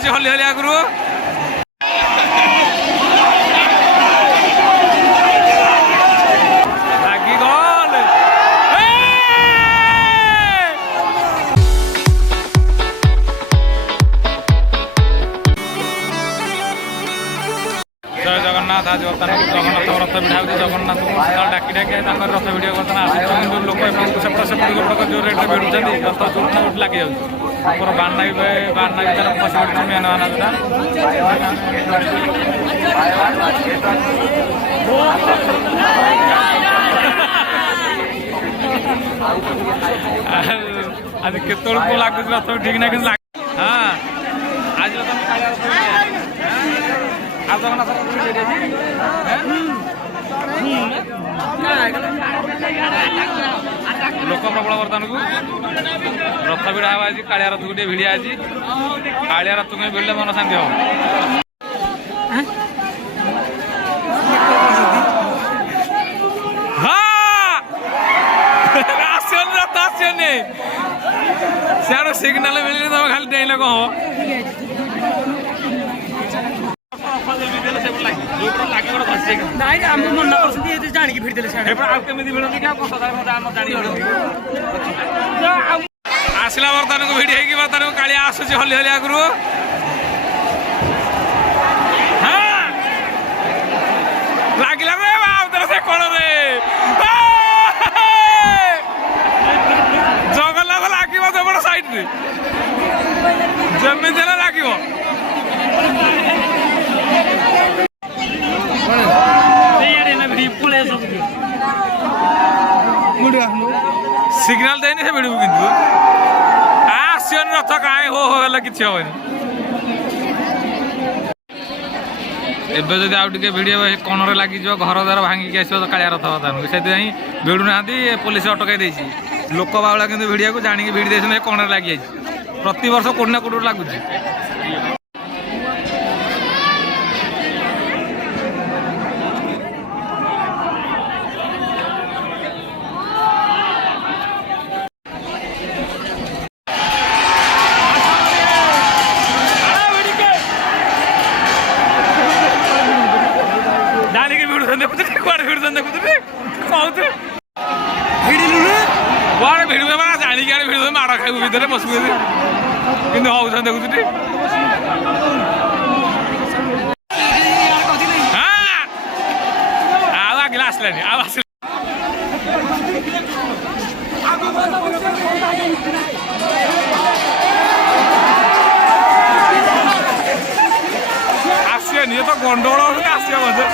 ଆସୁଛି ହଲି ହଲି ଆଗରୁ जय जगन्नाथ आज बर्तमान जगन्नाथ रथ भिड़ा होती जगन्नाथ को डाकी डाकी रथ भिड़ बर्तमान आस लोक सेपट सेपट गोटक जो रेट भिड़ुंट रथ चोट ना लगे जाऊँ बाना भी बाना भी तार पशु मेन बाना आज केत लगुच रथ ठीक ना कि हाँ आज लोक प्रबल बर्तमान को रथ भिड़ा आज कालिया रथ को भिड़िया आज कालिया रथ को भिड़े मन शांति हम रथ आसने सियाड़ सिग्नाल मिलने तुम खाली डेल कौन आसला बर्तमान को भिड़ी है बर्तमान कालिया आसूसी हली हली आगु लगे से कौन रे जगन्नाथ लगे जब सैड जमी लगे सिग्नाल देनी से भिड़ू किंतु आसन रथ कहीं हो कि हम एबे जदि आउ टिके भिड़ कणरे लगी घर द्वार भांगिक आस कालिया रथ बर्तमान से भिड़ू ना पुलिस अटकई देसी लोक बावला कि भिड़िया को जाणी भिड़ी दे कणरे लगी प्रति वर्ष कोटी ना कोटी लगुच माड़ खाइबू भितर बस कि देखुची आगे आसलानी आसनी ये तो गंडगोल आसिया मजे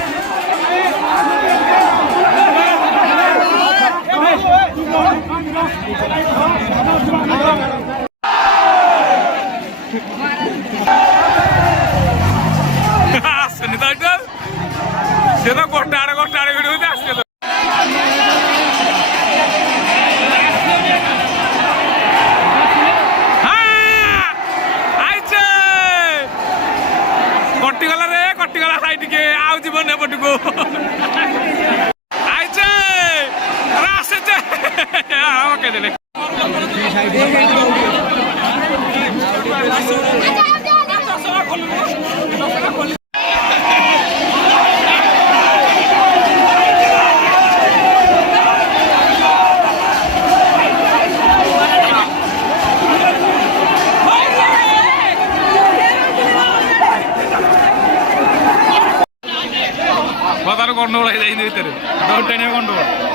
आसनी तो से तो गोटाड़े भिड़ आस कटिगला रे कटिगला साइड के आउ जीवन एपट को आइचे आसे ओके देले बदार गंडगोल भितर दौड़ टाणी गंडगोल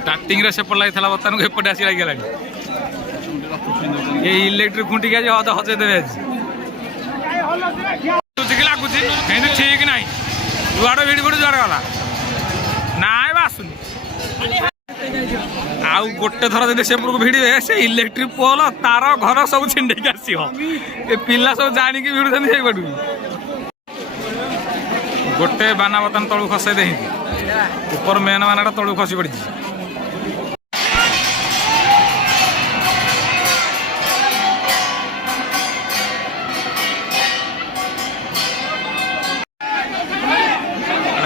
स्टार्टिंग रे सेपट लगी बर्तमान को एपटे आसी लगे ये इलेक्ट्रिक खुंटिक आज हजे देवे लगुच ठीक ना जुआड़ भिड़ पड़े जुआड़ गला ना आसुनी आउ गोटे थर जब सेपट को भिड़े से इलेक्ट्रिक पोल तार घर सब छिंडेक आसो ए पिला सब जानिक भिड़ुंट से पटू गोटे बाना बर्तमान तलू खसई दे ऊपर मेन बानाटा तलू खसी पड़ी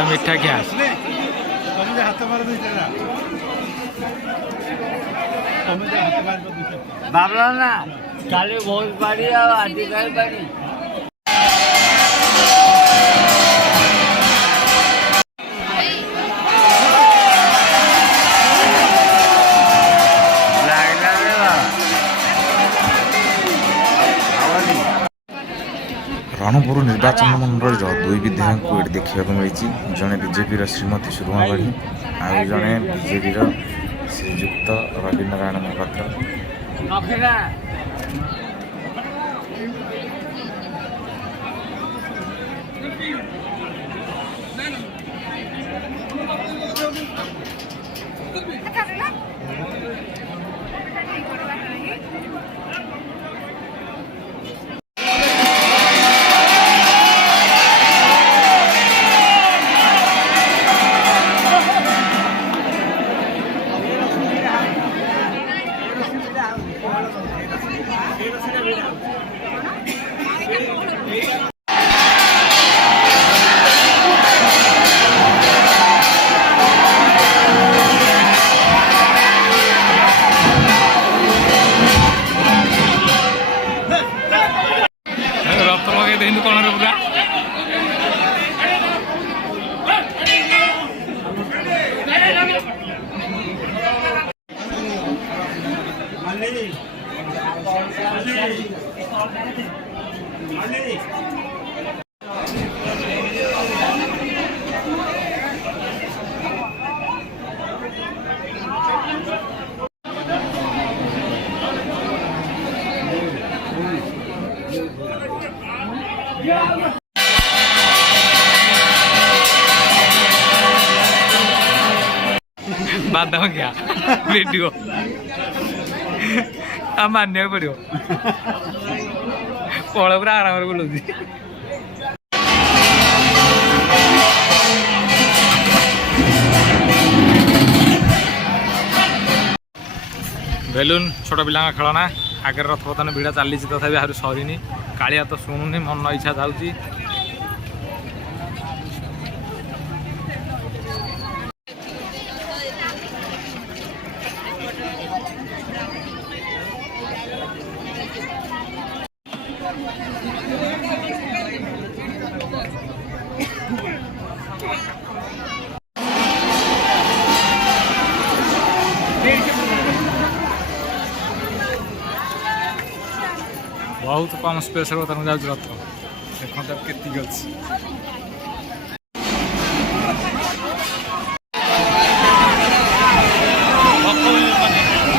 मिठा क्या बाबला ना काली बहुत बाड़ी आदि काली बाड़ी रणपुर निर्वाचन मंडल दुई विधायक को ये देखा मिली जड़े बीजेपी श्रीमती सुरमा बाड़ी आउ जड़े बीजेपी श्रीजुक्त रवि नारायण महापात्र बादाम क्या वीडियो मानने पड़ो पड़ पूरा आराम बोलूँ बेलून छोट पिला खेलना आगे रथ बर्तमान भिड़ा चली तथा आहरी सरीनी कालिया तो शुणुनी मन इच्छा जाऊँगी बहुत कम स्पेस बर्तमान जाऊँ रथ देखते केतिक अच्छी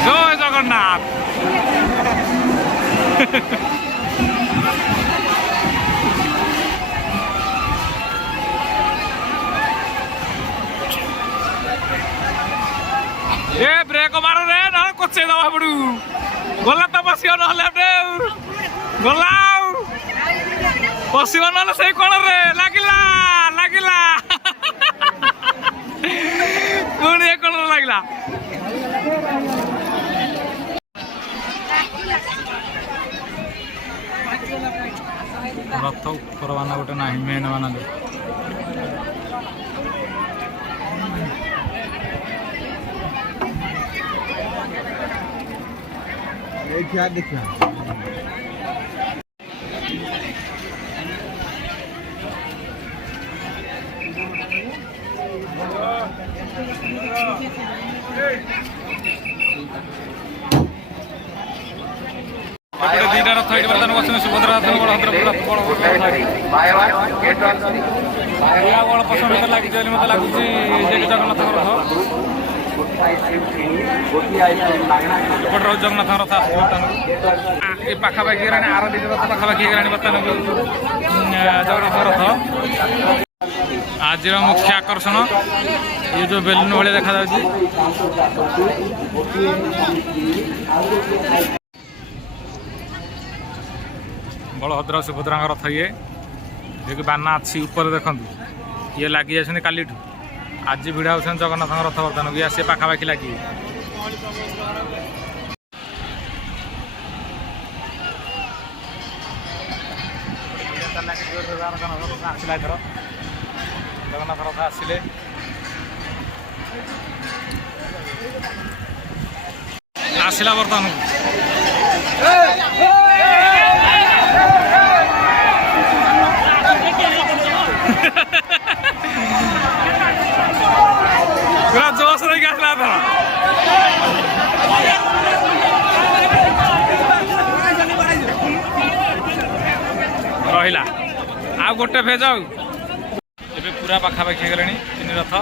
जय जगन्नाथ ए ब्रेक मार रे ना कोचे दवा पड़ू गला तो बसियो नहले गला बसियो नहले से कोण रे लागिला लागिला पुणी ए कोण लागिला रथ ऊपर बाना गोटे ना मेन बाना क्या देखना दीटा रथ ये बर्तमान बस सुभद्रा रथ अल्प समय भर लगी मत लगुच जगन्नाथ रथ ଏପଟେ ରହୁଛି ଜଗନ୍ନାଥଙ୍କ ରଥ ଆସୁଛି ବର୍ତ୍ତମାନ ଏ ପାଖାପାଖି ହେଇଗଲାଣି ଆର ଦୁଇଟା ରଥ ପାଖାପାଖି ହେଇଗଲାଣି ବର୍ତ୍ତମାନ ଜଗନ୍ନାଥଙ୍କ ରଥ। ଆଜିର ମୁଖ୍ୟ ଆକର୍ଷଣ ଇଏ ଯେଉଁ ବେଲୁନ ଭଳିଆ ଦେଖାଯାଉଛି। ବଳଭଦ୍ର ସୁଭଦ୍ରାଙ୍କ ରଥ ଇଏ ଯିଏକି ବାନା ଅଛି ଉପରେ ଦେଖନ୍ତୁ ଇଏ ଲାଗି ଯାଇଛନ୍ତି କାଲିଠୁ। ଆଜି ଭିଡ଼ା ହେଉଛନ୍ତି ଜଗନ୍ନାଥଙ୍କ ରଥ ବର୍ତ୍ତମାନକୁ ଇଏ ଆସି ପାଖାପାଖି ଲାଗିବେ। ଆସିଲା ଏଥର ଜଗନ୍ନାଥ ରଥ ଆସିଲେ ଆସିଲା ବର୍ତ୍ତମାନକୁ। ପୁରା ଜୋସ୍ ଦେଇକି ଆସିଲା ଏଥର। ରହିଲା ଆଉ ଗୋଟେ ଫେଜ ଆଉ ଏବେ ପୁରା ପାଖାପାଖି ହେଇଗଲେଣି ତିନି ରଥ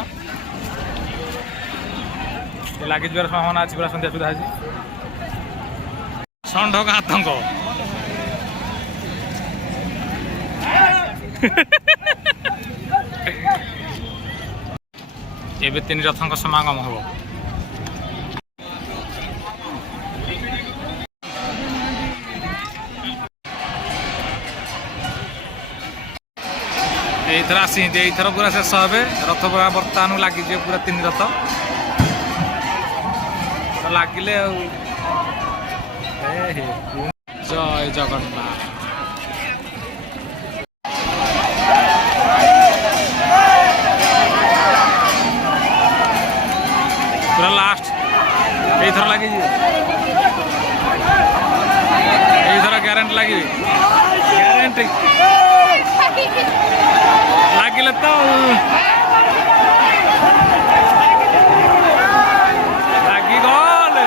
ଲାଗିଯିବାର ସମ୍ଭାବନା ଅଛି। ପୁରା ସନ୍ଧ୍ୟା ସୁଦ୍ଧା ଆଜି ଷଣ୍ଢକ ଆତଙ୍କ ଏବେ ତିନି ରଥଙ୍କ ସମାଗମ ହେବ। ଏଇଥର ଆସିଛନ୍ତି ଏଇଥର ପୁରା ଶେଷ ହେବେ ରଥ ପୁରା ବର୍ତ୍ତମାନ ଲାଗିଯିବେ ପୁରା ତିନି ରଥ ଲାଗିଲେ ଆଉ। ଜୟ ଜଗନ୍ନାଥ। ପୁରା ଲାଷ୍ଟ ଏଇଥର ଲାଗିଯିବେ ଏଇଥର ଗ୍ୟାରେଣ୍ଟି ଲାଗିବେ ଗ୍ୟାରେଣ୍ଟି ଲାଗିଲେ ତ ଲାଗିଗଲେ।